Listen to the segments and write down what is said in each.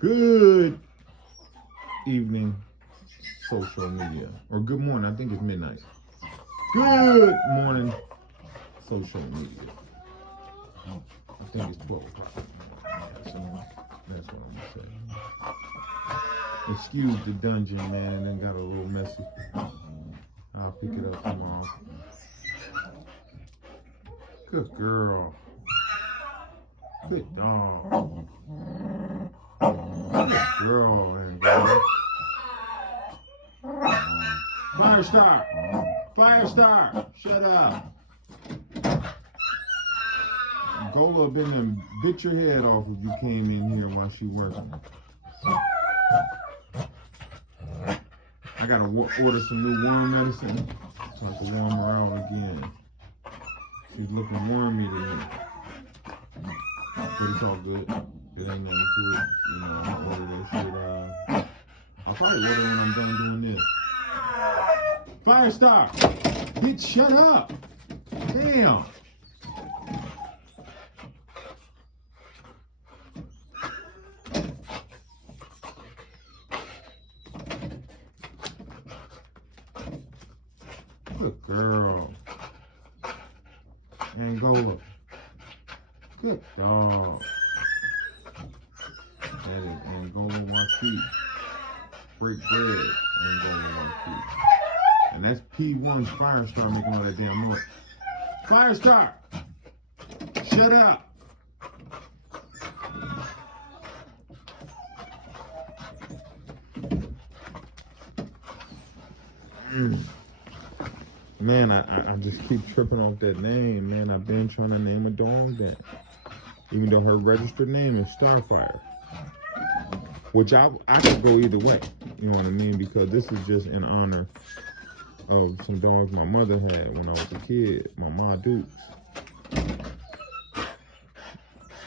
Good evening, social media. Or good morning, I think it's midnight. Good morning, social media. I think it's 12 o'clock. So that's what I'm gonna say. Excuse the dungeon, man, and got a little messy. I'll pick it up tomorrow. Good girl. Good dog. Good girl, Angola. Firestar! Firestar! Shut up! Angola been and bit your head off if you came in here while she working. I gotta order some new worm medicine so I can worm her out again. She's looking wormy to me. But it's all good. It ain't nothing to it. You know, I'll order that shit. I'll probably order when I'm done doing this. Firestar! Bitch, shut up! Damn! Good girl. Angola. Good dog. That is Angola Wakee. Breakbred Angola Wakee. And that's P1's Firestar making all that damn noise. Firestar! Shut up! Man, I just keep tripping off that name, man. I've been trying to name a dog that. Even though her registered name is Starfire. Which I could go either way. You know what I mean? Because this is just in honor of some dogs my mother had when I was a kid. My Ma Dukes.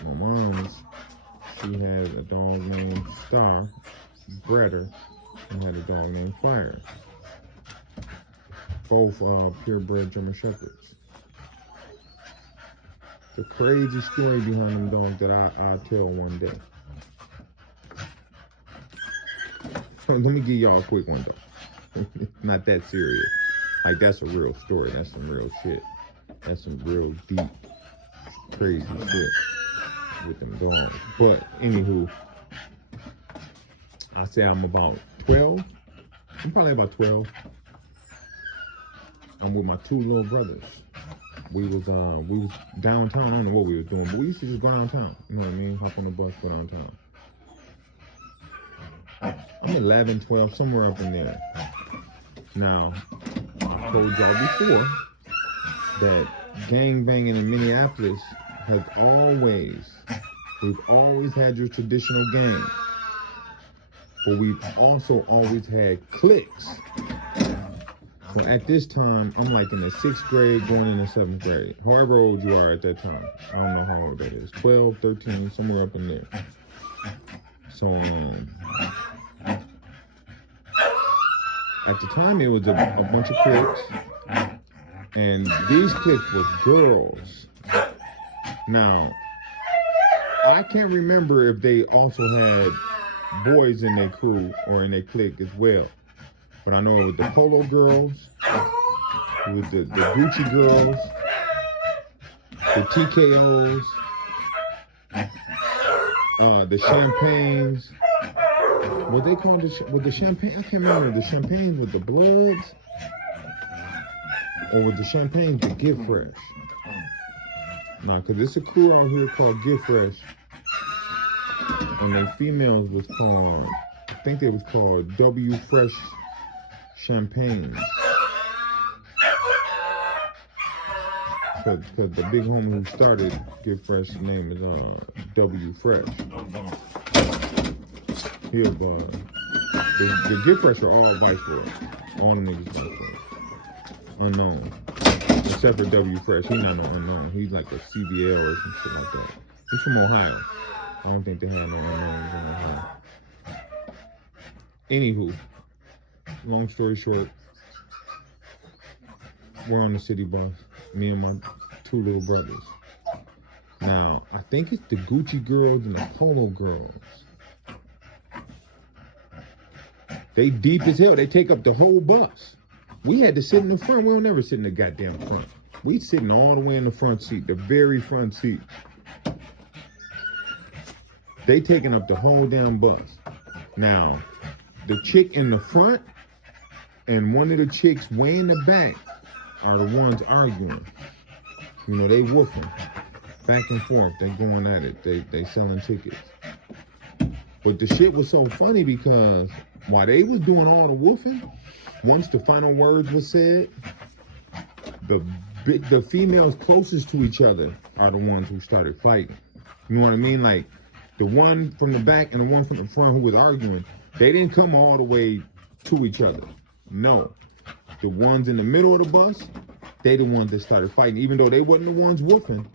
My mom's, she had a dog named Star, Bredder, and had a dog named Fire. Both purebred German Shepherds. The crazy story behind them dogs that I'll tell one day. Let me give y'all a quick one though. Not that serious. Like that's a real story. That's some real shit. That's some real deep, crazy shit with them dogs. But anywho, I say I'm about 12. I'm probably about 12. I'm with my two little brothers. We was downtown. I don't know what we was doing, but we used to just go downtown. You know what I mean? Hop on the bus, go downtown. I'm 11, 12, somewhere up in there. Now, I told y'all before that gang banging in Minneapolis we've always had your traditional gang, but we've also always had cliques. So at this time, I'm like in the 6th grade, going in the 7th grade. However old you are at that time. I don't know how old that is. 12, 13, somewhere up in there. So, at the time, it was a bunch of cliques. And these cliques was girls. Now, I can't remember if they also had boys in their crew or in their clique as well. But I know it was the Polo girls, it was the Gucci girls, the TKOs, the Champagnes. What they called with the Champagne? I can't remember. The Champagnes with the Bloods, or with the Champagnes with Get Fresh. Nah, cause it's a crew out here called Get Fresh, and their females was called, I think they was called W Fresh Champagnes. Cause the big homie who started Get Fresh's name is W Fresh. He'll the Get Fresh are all vice versa. All the niggas vice versa. Unknown. Except for W Fresh, he's not no unknown. He's like a CBL or some shit like that. He's from Ohio. I don't think they have no unknowns in Ohio. Anywho, long story short, we're on the city bus, me and my two little brothers. Now, I think it's the Gucci girls and the Polo girls They deep as hell. They take up the whole bus. We had to sit in the front. We don't never sit in the goddamn front. We sitting all the way in the front seat, the very front seat. They taking up the whole damn bus. Now, the chick in the front and one of the chicks way in the back are the ones arguing. You know, they whooping back and forth. They going at it. They selling tickets. But the shit was so funny because while they was doing all the woofing, once the final words were said, the females closest to each other are the ones who started fighting. You know what I mean? Like the one from the back and the one from the front who was arguing, they didn't come all the way to each other. No. The ones in the middle of the bus, they the ones that started fighting. Even though they wasn't the ones woofing,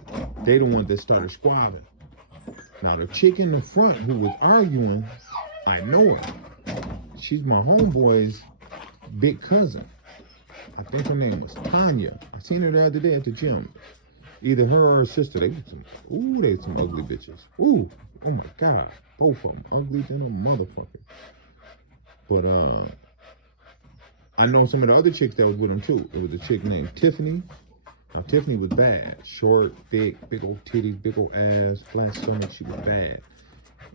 they the ones that started squabbling. Now the chick in the front who was arguing, I know her. She's my homeboy's big cousin. I think her name was Tanya. I seen her the other day at the gym. Either her or her sister. They were some ugly bitches. Ooh, oh my God. Both of them ugly than a motherfucker. But I know some of the other chicks that was with them too. There was a chick named Tiffany. Now Tiffany was bad. Short, thick, big old titties, big old ass, flat stomach. She was bad.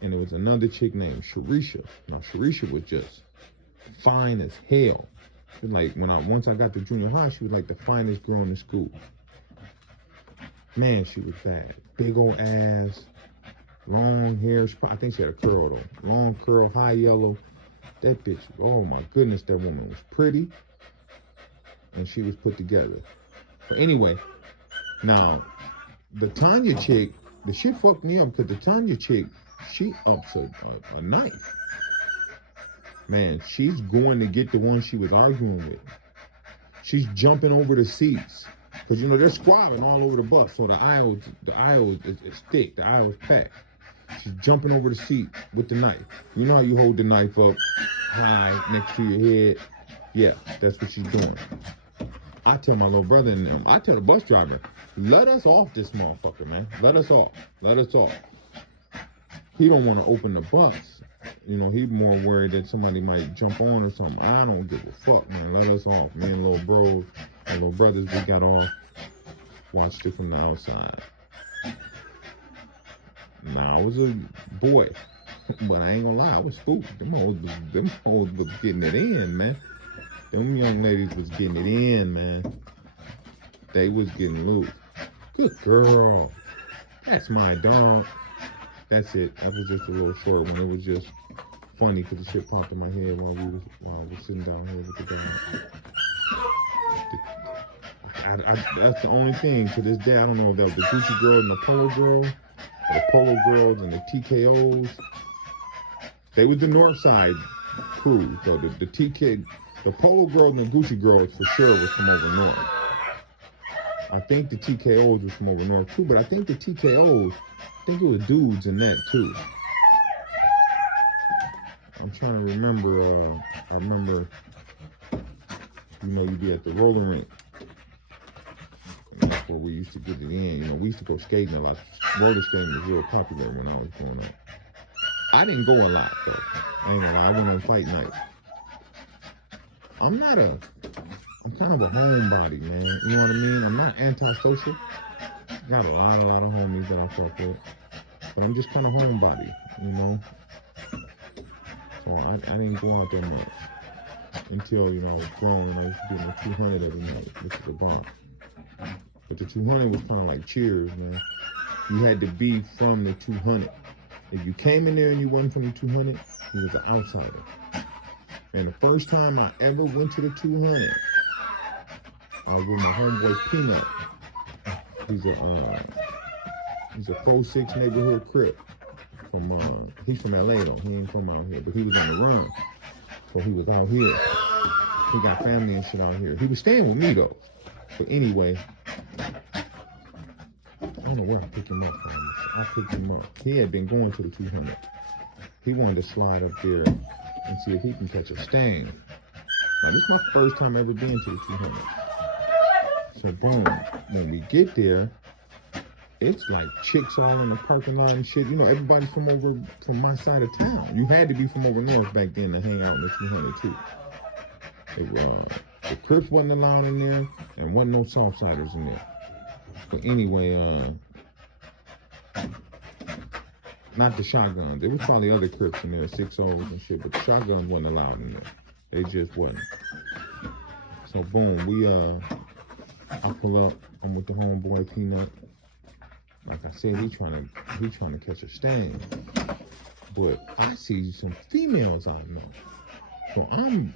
And there was another chick named Sharisha. Now Sharisha was just fine as hell. Like once I got to junior high, she was like the finest girl in the school. Man, she was bad. Big old ass, long hair. I think she had a curl though. Long curl, high yellow. That bitch, oh my goodness, that woman was pretty. And she was put together. But anyway, now, the Tanya chick, the shit fucked me up because the Tanya chick, she ups a knife. Man, she's going to get the one she was arguing with. She's jumping over the seats. Because, you know, they're squabbling all over the bus. So the aisle is thick. The aisle is packed. She's jumping over the seat with the knife. You know how you hold the knife up high next to your head? Yeah, that's what she's doing. I tell my little brother and them, I tell the bus driver, let us off this motherfucker, man. Let us off. Let us off. He don't want to open the bus. You know, he's more worried that somebody might jump on or something. I don't give a fuck, man. Let us off. Me and little bros, my little brothers, we got off. Watched it from the outside. Now, I was a boy, but I ain't gonna lie, I was spooked. Them hoes was getting it in, man. Them young ladies was getting it in, man. They was getting loose. Good girl. That's my dog. That's it. That was just a little short one. It was just funny because the shit popped in my head while I was sitting down here with the dog. That's the only thing to this day. I don't know if that was the Gucci girl and the Polo girl, or the Polo girls and the TKOs. They was the North Side crew. So the Polo girls and the Gucci girls for sure was from over north. I think the TKOs was from over north too, but I think the TKOs, I think it was dudes in that too. I'm trying to remember, I remember, you know, you'd be at the roller rink. And that's where we used to get it in. You know, we used to go skating a lot. Roller skating was real popular when I was growing up. I didn't go a lot though. I ain't gonna lie, I went on fight night. I'm kind of a homebody, man. You know what I mean? I'm not antisocial. Got a lot of homies that I fuck with. But I'm just kind of homebody, you know? So I didn't go out there much. Until, you know, I was grown. I used to do my 200 every night, which is a bomb. But the 200 was kind of like Cheers, man. You had to be from the 200. If you came in there and you wasn't from the 200, you was an outsider. And the first time I ever went to the 200, I was with my homeboy Peanut. He's a 4-6 neighborhood crip. He's from LA though. He ain't from out here, but he was on the run. So he was out here. He got family and shit out here. He was staying with me though. But anyway, I don't know where I picked him up from. I picked him up. He had been going to the 200. He wanted to slide up there and see if he can catch a stain. Now this is my first time ever being to the 200. So boom, when we get there, it's like chicks all in the parking lot and shit. You know, everybody from my side of town. You had to be from over north back then to hang out in the 300 too. The Crips wasn't allowed in there, and wasn't no Southsiders in there. But anyway, not the shotguns. There was probably other Crips in there, 6-0s and shit, but the shotguns wasn't allowed in there. They just wasn't. So boom, I pull up. I'm with the homeboy Peanut. Like I said, he trying to catch a stand. But I see some females I know. So I'm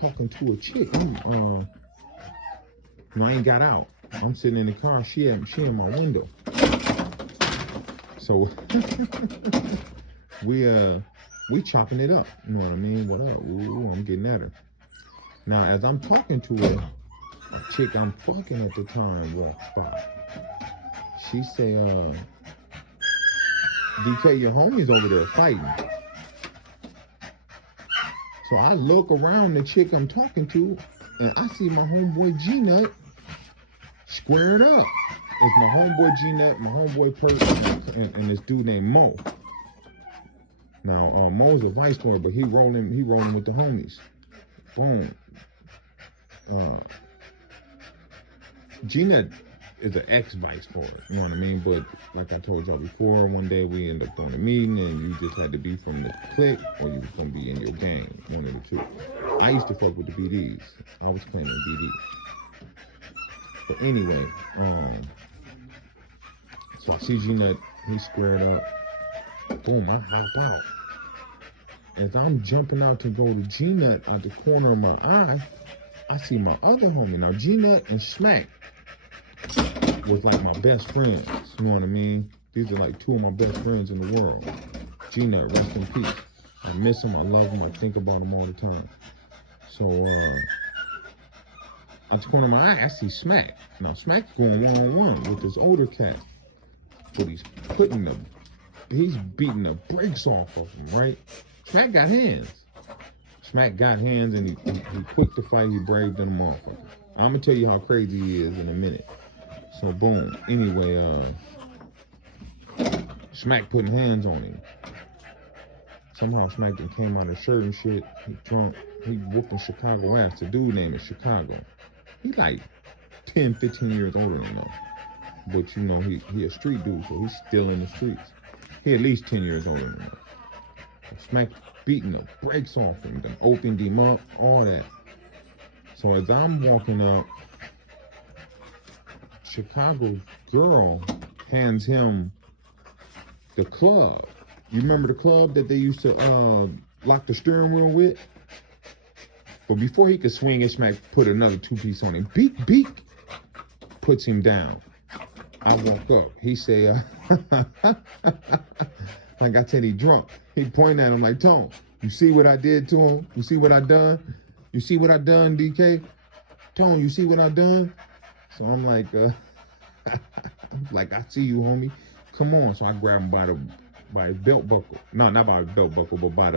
talking to a chick. I ain't got out. I'm sitting in the car. She in my window. So we chopping it up. You know what I mean? What up? Ooh, I'm getting at her. Now, as I'm talking to her, a chick I'm fucking at the time walks by. She say, DK, your homies over there fighting. So I look around the chick I'm talking to, and I see my homeboy G-Nut squared up. It's my homeboy G-Nut, my homeboy Perk, and this dude named Mo. Now, Mo's a vice lord, but he rolling with the homies. Boom. G-Nut is an ex-vice lord, you know what I mean? But like I told y'all before, one day we ended up doing a meeting, and you just had to be from the clique, or you was gonna be in your gang, one of the two. I used to fuck with the BDs. I was claiming BD. But anyway, so I see G-Nut, he squared up. Boom, I hop out. As I'm jumping out to go to G-Nut out the corner of my eye, I see my other homie. Now, G-Nut and Smack was like my best friends. You know what I mean? These are like two of my best friends in the world. G-Nut, rest in peace. I miss him. I love him. I think about him all the time. So, at the corner of my eye, I see Smack. Now, Smack's going one-on-one with this older cat. But he's beating the brakes off of him, right? Smack got hands. Smack got hands, and he quick to fight. He braved them motherfucker. I'm gonna tell you how crazy he is in a minute. So boom. Anyway, Smack putting hands on him. Somehow Smack came out of his shirt and shit. He drunk. He whooping Chicago ass. The dude name is Chicago. He like 10, 15 years older than us. But you know, he a street dude, so he's still in the streets. He at least 10 years older than us. Smack beating the brakes off him, then opened him up, all that. So as I'm walking up, Chicago's girl hands him the club. You remember the club that they used to lock the steering wheel with? But before he could swing it, Smack put another two-piece on him. Beak, beak, puts him down. I walk up. He say, like I said, he drunk. He pointed at him like, Tone, you see what I did to him? You see what I done? You see what I done, DK? Tone, you see what I done? So I'm like, I see you, homie. Come on. So I grab him by his belt buckle. No, not by his belt buckle, but by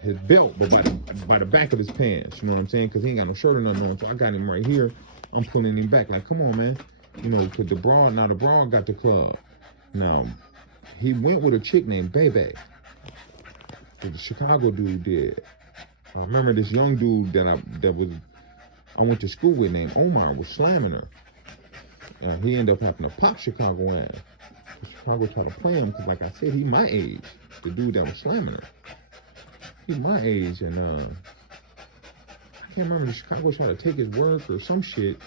his belt, but by the back of his pants. You know what I'm saying? Because he ain't got no shirt or nothing on. So I got him right here. I'm pulling him back. Like, come on, man. You know, because the broad got the club. Now, he went with a chick named Bebe. The Chicago dude did. I remember this young dude that I went to school with named Omar was slamming her. He ended up having to pop Chicago ass. Chicago tried to play him because, like I said, he my age. The dude that was slamming her. He my age, and I can't remember. The Chicago tried to take his work or some shit,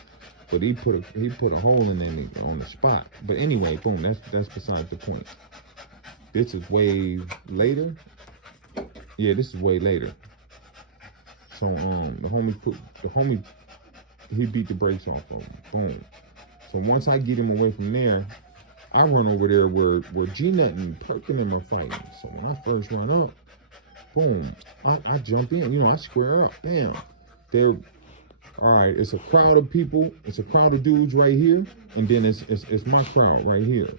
but he put a hole in him on the spot. But anyway, boom. That's besides the point. This is way later. Yeah, this is way later. So the homie he beat the brakes off of him. Boom. So once I get him away from there, I run over there where G-Nut and Perkin and them are fighting. So when I first run up, boom, I jump in. You know, I square up. Bam. They're all right. It's a crowd of people. It's a crowd of dudes right here, and then it's my crowd right here.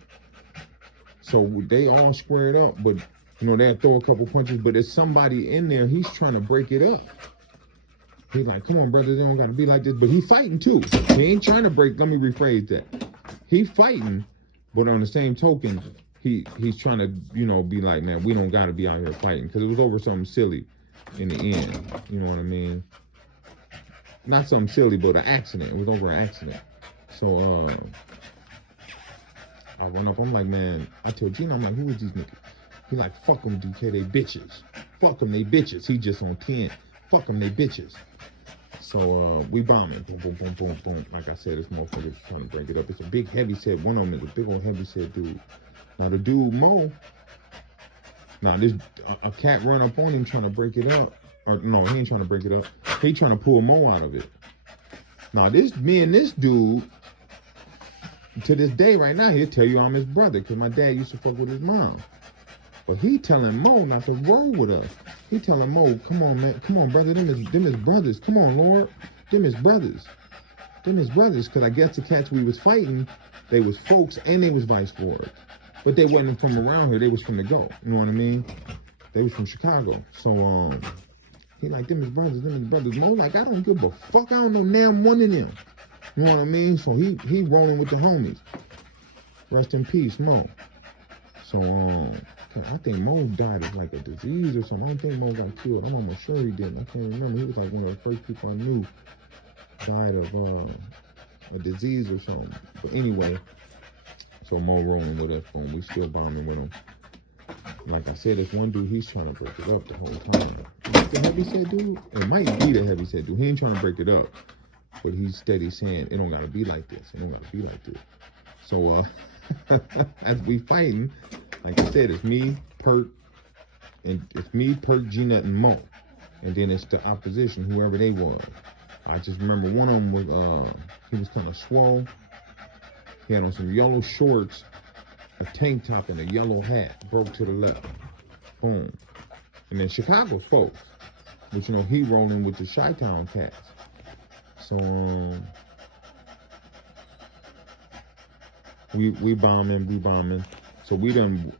So they all squared up, but you know they'll throw a couple punches. But there's somebody in there. He's trying to break it up. He's like, come on, brother, they don't got to be like this. But he's fighting too. He ain't trying to break. Let me rephrase that. he fighting, but on the same token, he's trying to, you know, be like, man, we don't got to be out here fighting, because it was over something silly in the end. You know what I mean? Not something silly, but an accident. It was over an accident. So I run up. I'm like, man. I tell Gina, I'm like, who is these niggas? He like, fuck them, DK, they bitches. Fuck them, they bitches. He just on 10. Fuck them, they bitches. So we bombing. Boom, boom, boom, boom, boom. Like I said, this motherfucker's trying to break it up. It's a big heavy set. One of them is a big old heavy set dude. Now the dude Mo. Now this a cat run up on him trying to break it up. Or no, he ain't trying to break it up. He trying to pull Mo out of it. Now me and this dude, to this day right now, he'll tell you I'm his brother, because my dad used to fuck with his mom. But he telling Mo not to roll with us. He telling Mo, come on, man. Come on, brother. Them is brothers. Come on, Lord. Them is brothers. Them is brothers. Because I guess the cats we was fighting, they was folks and they was vice lords. But they wasn't from around here. They was from the go. You know what I mean? They was from Chicago. So, he like, them is brothers. Them is brothers. Mo like, I don't give a fuck. I don't know damn one of them. You know what I mean? So he rolling with the homies. Rest in peace, Mo. So, I think Mo died of like a disease or something. I don't think Mo got killed. I'm almost sure he didn't. I can't remember. He was like one of the first people I knew died of a disease or something. But anyway, so Mo rolling with us, boom. We still bombing with him. Like I said, this one dude, he's trying to break it up the whole time. The heavyset dude? It might be the heavyset dude. He ain't trying to break it up. But he's steady saying, it don't gotta be like this. It don't gotta be like this. So, as we fighting, like I said, it's me, Perk, G-Nut, and Mo. And then it's the opposition, whoever they was. I just remember one of them was, he was kind of swole. He had on some yellow shorts, a tank top, and a yellow hat, broke to the left. Boom. And then Chicago folks, which, you know, he rolling with the Chi-Town cats. So, we bombing. So we done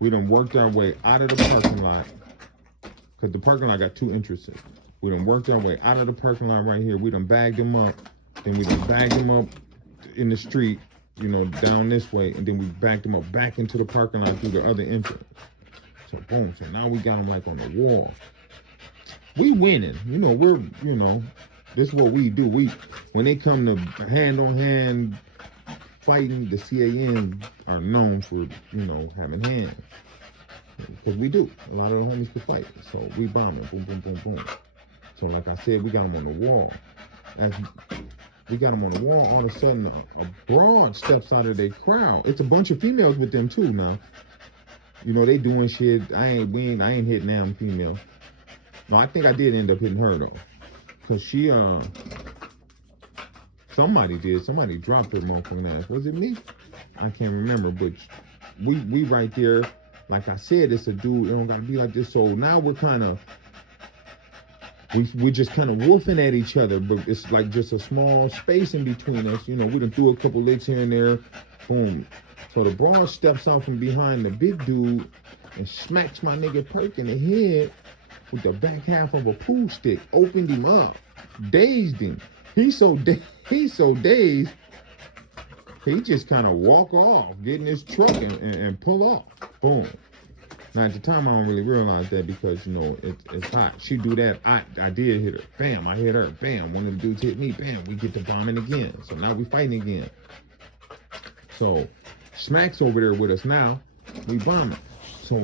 worked our way out of the parking lot, because the parking lot got two entrances. We done worked our way out of the parking lot right here. We done bagged them up. Then we done bagged them up in the street, you know, down this way. And then we backed them up back into the parking lot through the other entrance. So boom. So now we got them like on the wall. We winning. You know, this is what we do. When they come to hand-on-hand fighting, the CAN are known for, you know, having hands. Because we do. A lot of the homies can fight. So we bombing. Boom, boom, boom, boom. So like I said, we got them on the wall. As we got them on the wall, all of a sudden a broad steps out of their crowd. It's a bunch of females with them too now. You know, they doing shit. I ain't hitting them female. No, I think I did end up hitting her though. Cause she somebody dropped her motherfucking ass. Was it me? I can't remember, but we right there. Like I said, it's a dude, it don't gotta be like this. So now we're just kind of wolfing at each other, but it's like just a small space in between us. You know, we done threw a couple licks here and there. Boom. So the broad steps out from behind the big dude and smacks my nigga Perk in the head with the back half of a pool stick. Opened him up. Dazed him. He's so dazed, he just kind of walk off, get in his truck and pull off. Boom. Now at the time I don't really realize that, because you know it's hot. She do that. I did hit her. Bam, I hit her. Bam, one of the dudes hit me. Bam, we get to bombing again. So now we fighting again. So Smack's over there with us now. We bombing. So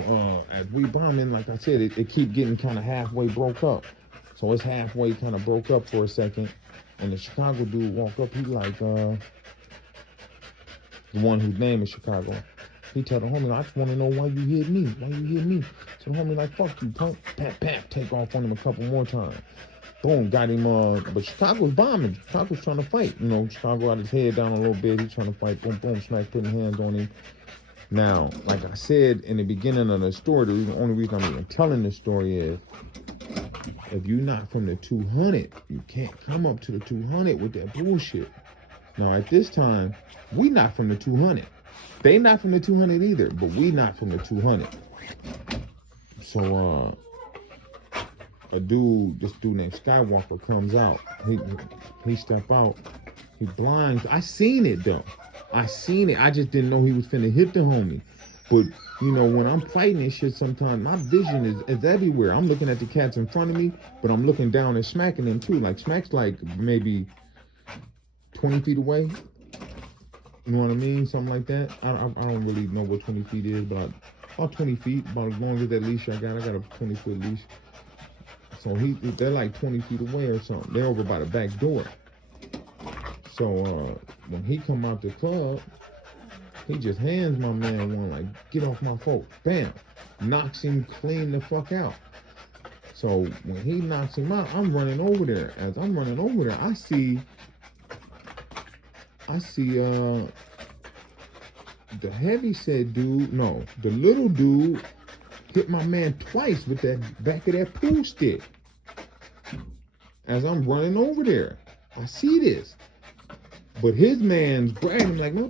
as we bombing, like I said, it keep getting kind of halfway broke up. So it's halfway kind of broke up for a second. And the Chicago dude walk up, he like, the one whose name is Chicago. He tell the homie, I just want to know why you hit me. Why you hit me? So the homie like, fuck you, punk. Pat, pat, take off on him a couple more times. Boom, got him, but Chicago's bombing. Chicago's trying to fight. You know, Chicago got his head down a little bit. He's trying to fight. Boom, boom, Smack putting hands on him. Now, like I said in the beginning of the story, the only reason I'm even telling this story is, if you're not from the 200, you can't come up to the 200 with that bullshit. Now, at this time, we not from the 200. They not from the 200 either, but we not from the 200. So, this dude named Skywalker comes out. He step out. He blinds. I seen it though. I seen it. I just didn't know he was finna hit the homie. But, you know, when I'm fighting this shit, sometimes my vision is everywhere. I'm looking at the cats in front of me, but I'm looking down and smacking them too. Like, Smack's like maybe 20 feet away. You know what I mean? Something like that. I don't really know what 20 feet is, but about 20 feet, about as long as that leash I got. I got a 20-foot leash. So they're like 20 feet away or something. They're over by the back door. So when he come out the club, he just hands my man one, like, get off my folk. Bam. Knocks him clean the fuck out. So when he knocks him out, I'm running over there. As I'm running over there, I see the heavyset dude, no, the little dude hit my man twice with that back of that pool stick. As I'm running over there, I see this. But his man's grabbing him like, no,